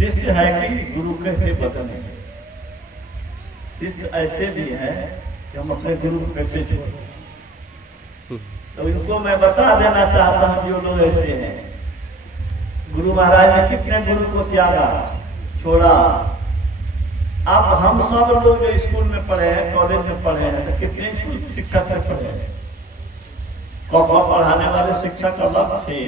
शिष्य है कि गुरु कैसे बदले। शिष्य ऐसे भी है कि हम अपने गुरु को कैसे छोड़ें। तो इनको मैं बता देना चाहता हूं, जो लोग ऐसे हैं, गुरु महाराज ने कितने गुरु को त्यागा, छोड़ा। अब हम सब लोग जो स्कूल में पढ़े हैं, कॉलेज में पढ़े हैं, तो कितने स्कूल शिक्षक से पढ़े हैं। क ख पढ़ाने वाले शिक्षक अलग थे,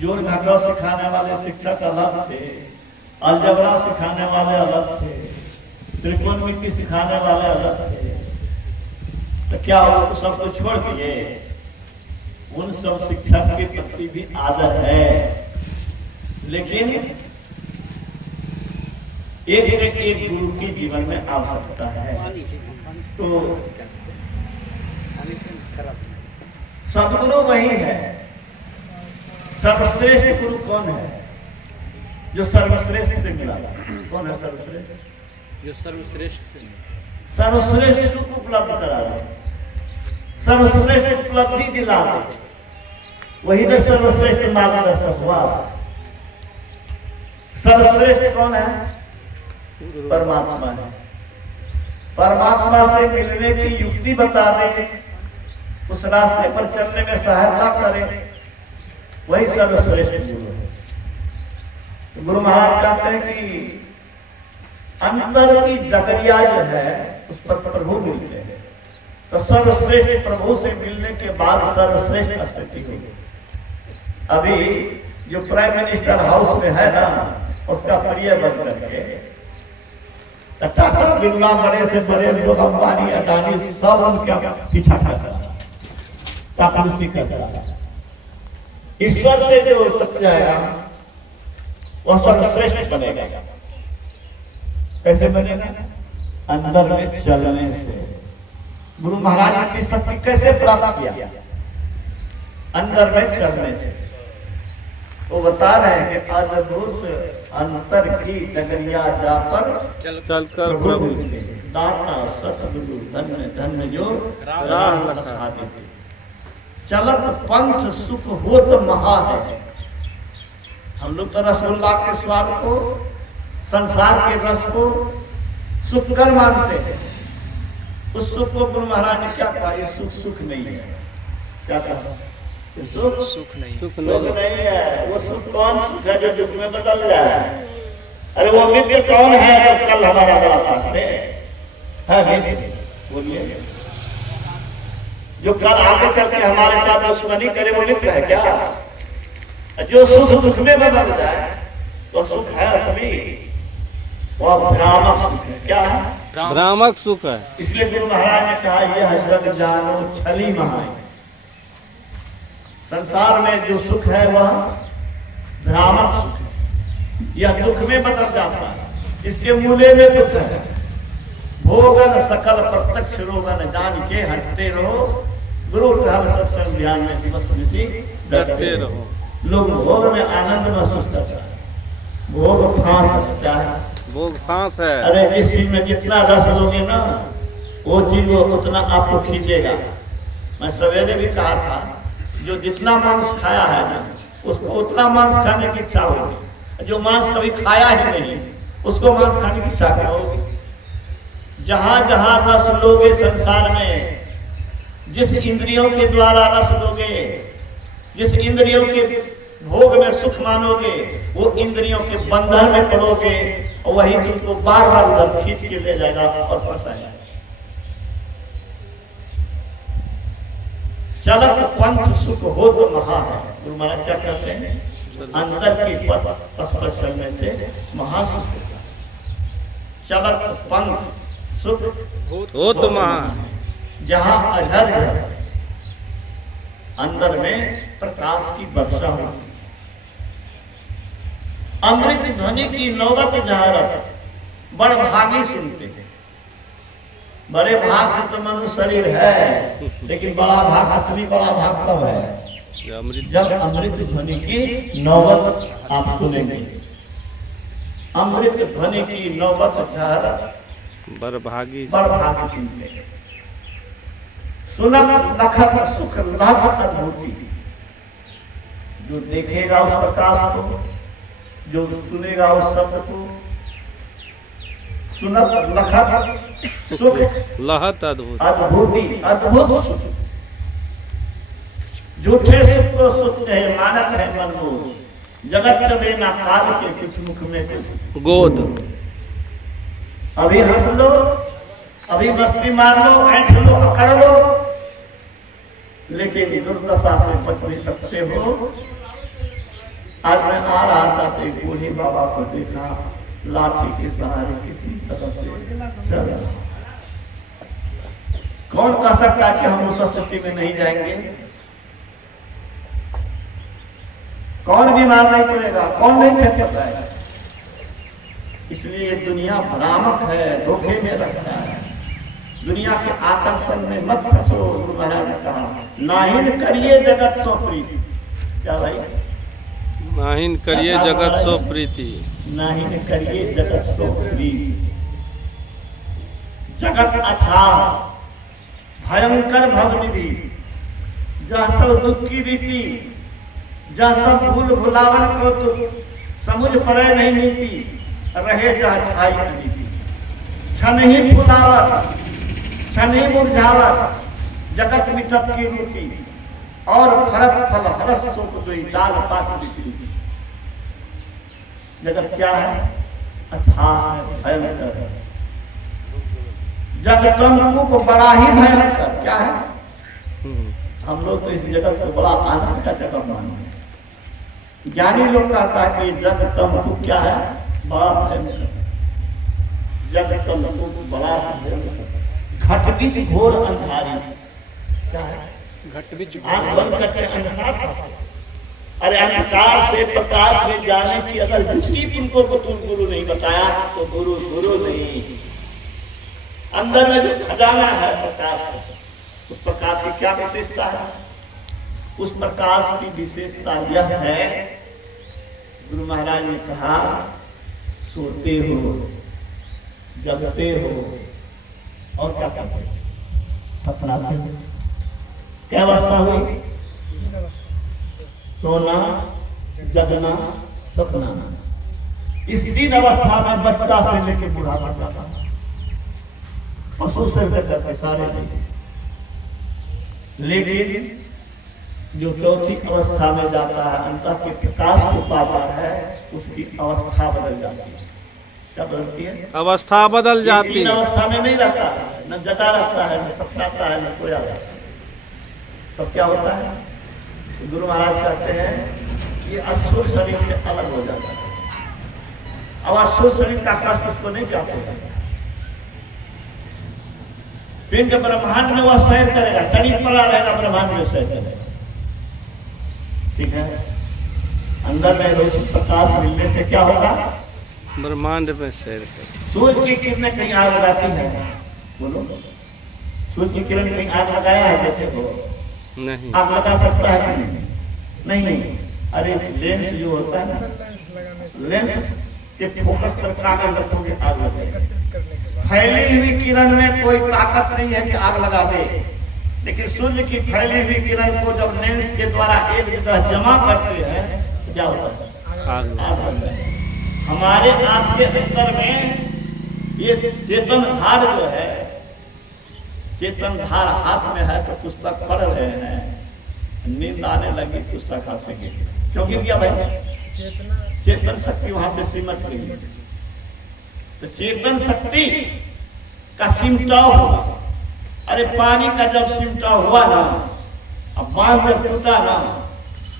जोड़ घटाव सिखाने वाले शिक्षक अलग थे, अलजबरा सिखाने वाले अलग थे, त्रिकोणमिति सिखाने वाले अलग थे। तो क्या वो सबको छोड़ दिए? उन सब शिक्षक के प्रति भी आदर है, लेकिन एक से एक गुरु के जीवन में आवश्यकता है। तो सदगुरु वही है। सर्वश्रेष्ठ गुरु कौन है? जो सर्वश्रेष्ठ से मिला। कौन है सर्वश्रेष्ठ? जो सर्वश्रेष्ठ से सर्वश्रेष्ठ सुख उपलब्ध करा दे, सर्वश्रेष्ठ उपलब्धि दिला दे, वही तो सर्वश्रेष्ठ मार्गदर्शक हुआ। सर्वश्रेष्ठ कौन है? परमात्मा है। परमात्मा से मिलने की युक्ति बता दे, उस रास्ते पर चलने में सहायता करे, वही सर्वश्रेष्ठ गुरु है। गुरु महाराज कहते हैं कि अंतर की डगरिया जो है उस पर प्रभु मिलते हैं। तो सर्वश्रेष्ठ प्रभु से मिलने के बाद सर्वश्रेष्ठ स्थिति होगी। अभी जो प्राइम मिनिस्टर हाउस में है ना, उसका प्रिय बन करके टाटा बिरला बड़े से बड़े लोग, अंबानी अडानी सब उनका पीछा करता है, चापलूसी करता है। ईश्वर से जो सच जाएगा वह सर्वश्रेष्ठ बनेगा। कैसे बनेगा? अंदर में चलने से। गुरु महाराज की शक्ति कैसे प्राप्त किया? अंदर में चलने से। वो बता रहे हैं कि अद्भुत अंतर की डगरिया जा पर चलकर प्रभु दाता सतगुरु धन्य धन्य जो राह लखा देते। चलत पंथ सुख होत महा है। हम लोग तो रसगुल्ला के स्वाद को, संसार के रस को सुखकर मानते हैं। उस सुख को गुरु महाराज ने क्या कहा? ये सुख सुख नहीं है। क्या कहा? सुख नहीं है। वो सुख कौन सुख है जो दुख में बदल रहा है? अरे वो मित्र कौन है जो कल हमारा बड़ा पास है? बोलिए, जो कल आगे चल के हमारे साथ दुश्मनी करे, वो मित्र है क्या? जो सुख दुख में बदल जाए तो सुख है असली, वह भ्रामक सुख है। क्या है? भ्रामक सुख है। इसलिए गुरु महाराज ने कहा, यह जग जानो छली महाई। संसार में जो सुख है वह भ्रामक सुख है, यह दुख में बदल जाता है। इसके मूले में दुख है। भोगन सकल प्रत्यक्ष रोगन जान के हटते रहो, गुरु ग्रह सत्संग ध्यान में दिवस निशी डरते रहो। लोग भोग में आनंद महसूस करता है, भोग फांस क्या है? भोग फांस है। अरे जिस चीज में जितना रस लोगे ना, वो चीज वो उतना आपको खींचेगा। मैं सवेरे भी कहा था, जो जितना मांस खाया है ना, उसको उतना मांस खाने की इच्छा होगी। जो मांस कभी खाया ही नहीं, उसको मांस खाने की इच्छा क्या होगी? जहां जहां रस लोगे संसार में, जिस इंद्रियों के द्वारा रस लोगे, जिस इंद्रियों के भोग में सुख मानोगे, वो इंद्रियों के बंधन में पड़ोगे, और वही तुमको बार बार उधर खींच के ले जाएगा और फंसाएगा। चलत पंथ सुख हो तो महा है। गुरु महाराज क्या कहते हैं? अंतर की पथ पर चलने से महासुख होता है। चलत पंथ सुख हो तो महा, जहां अधर है अंदर में प्रकाश की वर्षा होती। अमृत ध्वनि की नौबत जहां रहता, बड़ भागी सुनते हैं। बड़े भाग से तो मनुष्य शरीर है, लेकिन बड़ा भाग, असली बड़ा भाग कब है? जब अमृत ध्वनि की नौबत आप सुनेंगे। अमृत ध्वनि की नौबत बड़ भागी सुनते हैं। सुनत लखत सुख लाभ अनुभूति। जो देखेगा उस प्रकाश को, जो सुनेगा उस शब्द को सुनत लखत सुख लहत अद्भुत अद्भुति अद्भुत सुख। झूठे सुख को सुख है मानक है मनमोह। जगत चले ना काल के कुछ मुख में कुछ गोद। अभी हंस लो, अभी मस्ती मार लो, ऐंठ लो, अकड़ लो, लेकिन दुर्दशा से बच नहीं सकते हो। आज मैं आ रहा था तो एक बूढ़ी बाबा को देखा, लाठी के सहारे किसी तरह से चल रहा। कौन कह सकता कि हम उस स्थिति में नहीं जाएंगे? कौन बीमार नहीं पड़ेगा, कौन नहीं छटपट जाएगा? इसलिए दुनिया भ्रामक है, धोखे में रखता है। दुनिया के आकर्षण में मत फंसो। गुरु महाराज ने कहा नाहिन करिए जगत सो प्रीति। क्या भाई? नाहिन करिए जगत सो प्रीति। नाहिन करिए जगत सो प्रीति। जगत अथाह भयंकर भवनिधि, जहाँ सब दुख की रीति, जहाँ सब भूल भुलावन को दुख, समुझ पड़े नहीं नीति, रहे जहाँ छाई अनीति। क्षण ही फुलावत क्षण ही मुरझावत, जगत मिटत की रूति, और फरत फल हरस शोक दोई दाल पात रीति। जगत क्या है? अथाह है, भयंकर है। जगतंकु को बड़ा ही भयंकर क्या है? हम लोग तो इस जगत को बड़ा आनंद का जगत मानते। ज्ञानी लोग कहता है कि जगतंकु क्या है? बड़ा भयंकर। जगतंकु बड़ा भयंकर। घट बीच घोर अंधारी क्या है? घट बीच आंख बंद करके अंधकार। अरे अंधकार से प्रकाश में जाने की अगर युक्ति तुमको गुरु नहीं बताया तो गुरु गुरु नहीं। अंदर में जो खजाना है प्रकाश का, उस प्रकाश की क्या विशेषता है? उस प्रकाश की विशेषता यह है, गुरु महाराज ने कहा सोते हो, जगते हो और क्या करते हो? सपनाते हो। क्या अवस्था हुई? सोना, जगना, सपना। इस तीन अवस्था में बच्चा से लेकर बूढ़ा तक जाता है, पशु से लेकर सारे नहीं। लेकिन जो चौथी अवस्था में जाता है, अंतः के प्रकाश को पाता है, उसकी अवस्था बदल जाती है। क्या बदलती है? अवस्था बदल जाती है। अवस्था में नहीं रहता है, न जगा रहता है, न सपनाता है, न सोया रहता है। तो क्या होता है? तो गुरु महाराज कहते हैं ये असूर शरीर से अलग हो जाता है। अब असूर शरीर का कष्ट उसको नहीं प्राप्त होगा। पिंड ब्रह्मांड में वह सैर करेगा, शरीर पड़ा रहेगा, ब्रह्मांड में सैर करेगा। ठीक है? अंदर में रोशनी प्रकाश मिलने से क्या होगा? ब्रह्मांड में सैर कर। सूर्य की किरणें कहीं आग लगाती है? बोलो, सूर्य की किरण कहीं आग लगाया है? देखे हो? नहीं। आग लगा सकता है कि नहीं? अरे लेंस जो होता है ना, लेंस के फोकस पर कागज रखोगे आग लगेगा। फैली हुई किरण में कोई ताकत नहीं है कि आग लगा दे, लेकिन सूर्य की फैली हुई किरण को जब लेंस के द्वारा एक जगह जमा करते हैं तो क्या होता है? आग लगता है। हमारे आंख के अंदर में ये चेतन धार जो है, चेतन धार हाथ में है तो पुस्तक पढ़ रहे हैं, नींद आने लगी पुस्तक हाथ से गिर, क्यों गिर गया भाई? चेतन शक्ति वहां से सिमट गई। तो चेतन शक्ति का सिमटाव हुआ। अरे पानी का जब सिमटाव हुआ ना, अब बांध जब टूटा ना,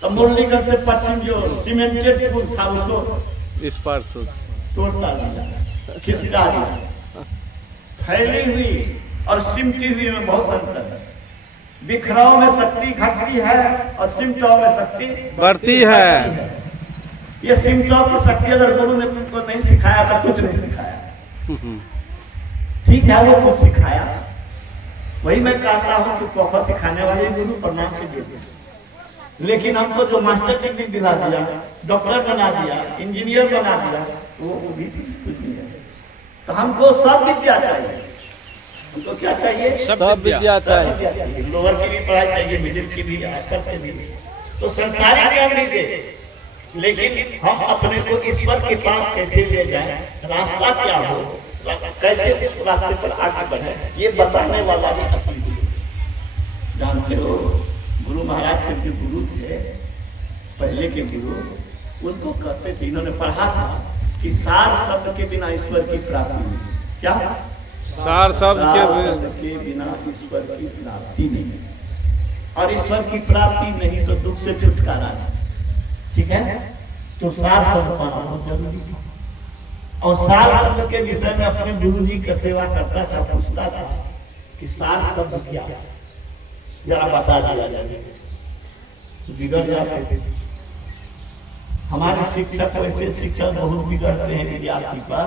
तो मुरलीगंज से पश्चिम जो सीमेंटेड पुल था उसको इस पार से तोड़ता दिया, खिसका दिया। फैली हुई और सिमटी हुई में बहुत अंतर है। बिखराव में शक्ति घटती है और सिमटाव में शक्ति बढ़ती है। ये सिमटाव की शक्ति अगर गुरु ने तुमको नहीं सिखाया तो कुछ नहीं सिखाया। ठीक है, वो कुछ सिखाया। वही मैं कहता हूँ कि कोखा सिखाने वाले गुरु प्रणाम कीजिए। लेकिन हमको जो मास्टर डिग्री दिला दिया, डॉक्टर बना दिया, इंजीनियर बना दिया, वो भी कुछ नहीं है। तो हमको सब विद्या चाहिए। हमको क्या चाहिए? सब विद्या चाहिए। लोअर की भी पढ़ाई चाहिए, मिडिल की भी, अपर की भी। तो संसारिक ज्ञान भी दे, लेकिन हम अपने को ईश्वर के पास कैसे ले जाएं, रास्ता क्या हो, कैसे उस रास्ते पर आगे बढ़े, ये बताने वाला ही असली गुरु। जानते हो गुरु महाराज के जो गुरु थे, पहले के गुरु, उनको कहते थे, इन्होंने पढ़ा था कि सार शब्द के बिना ईश्वर की प्राप्ति नहीं। क्या? सार शब्द के बिना ईश्वर की प्राप्ति नहीं, और ईश्वर की प्राप्ति नहीं तो दुख से छुटकारा नहीं। ठीक है, तो सार शब्द पाना बहुत जरूरी था। और सार शब्द के विषय में अपने गुरु जी का सेवा करता था, पूछता था कि सार शब्द क्या है, जरा बता दिया जाए। बिगड़ जाते थे हमारे शिक्षक। वैसे शिक्षक बहुत बिगड़ते हैं विद्यार्थी पर,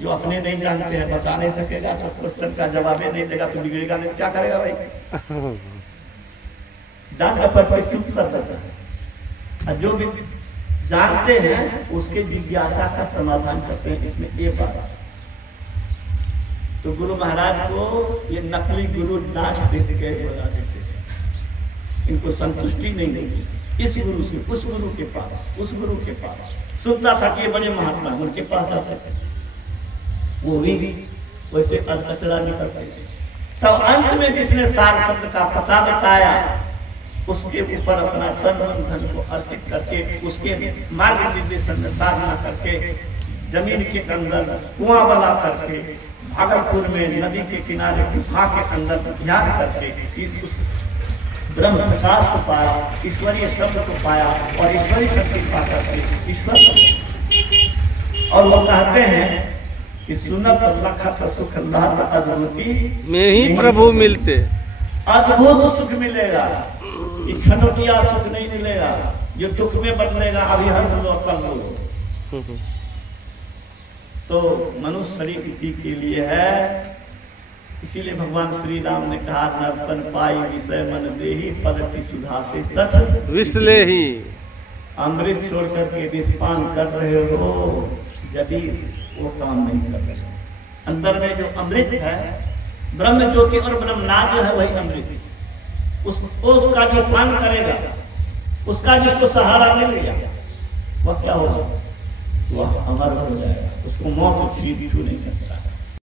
जो अपने नहीं जानते हैं, बता नहीं सकेगा तो क्वेश्चन का जवाब नहीं देगा तो बिगड़ेगा नहीं, क्या करेगा भाई? डांट डपट पे चुप कर देता है। और जो भी जानते हैं उसके जिज्ञासा का समाधान करते हैं। इसमें एक बात, तो गुरु महाराज को ये नकली गुरु डांट देते के बता देते थे, इनको संतुष्टि नहीं देती। इस गुरु से उस गुरु के पास, उस गुरु के पास सुनता था कि ये बड़े महात्मा, उनके पास जाते थे, वो भी वैसे कचरा निकलते थे। तब अंत में जिसने सार शब्द का पता बताया, उसके ऊपर अपना तन मन धन को अर्पित करके, उसके मार्ग निर्देशन में साधना करके, जमीन के अंदर कुआं बना करके, भागलपुर में नदी के किनारे गुफा के अंदर ध्यान करके उस ब्रह्म प्रकाश को पाया, ईश्वरीय शब्द को पाया, और ईश्वरीय शक्ति पा करके ईश्वर। और वो कहते हैं कि सुनत लखत सुख लहत अद्भुति में ही प्रभु मिलते, अद्भुत सुख मिलेगा, छनोटिया सुख नहीं मिलेगा जो दुख में बदलेगा। अभी हंस लो कल लो। तो मनुष्य शरीर इसी के लिए है। इसीलिए भगवान श्री राम ने कहा, नर्तन पाई विषय मन देही पद की सुधाते सच विसले ही। अमृत छोड़ करके विषपान कर रहे हो यदि वो काम नहीं कर रहे। अंदर में जो अमृत है, ब्रह्म ज्योति और ब्रह्मनाद जो है वही अमृत, उसका जो पान करेगा, उसका जिसको सहारा मिल गया, वह क्या होगा? वह अमर हो जाएगा, उसको मौत छू नहीं सकता।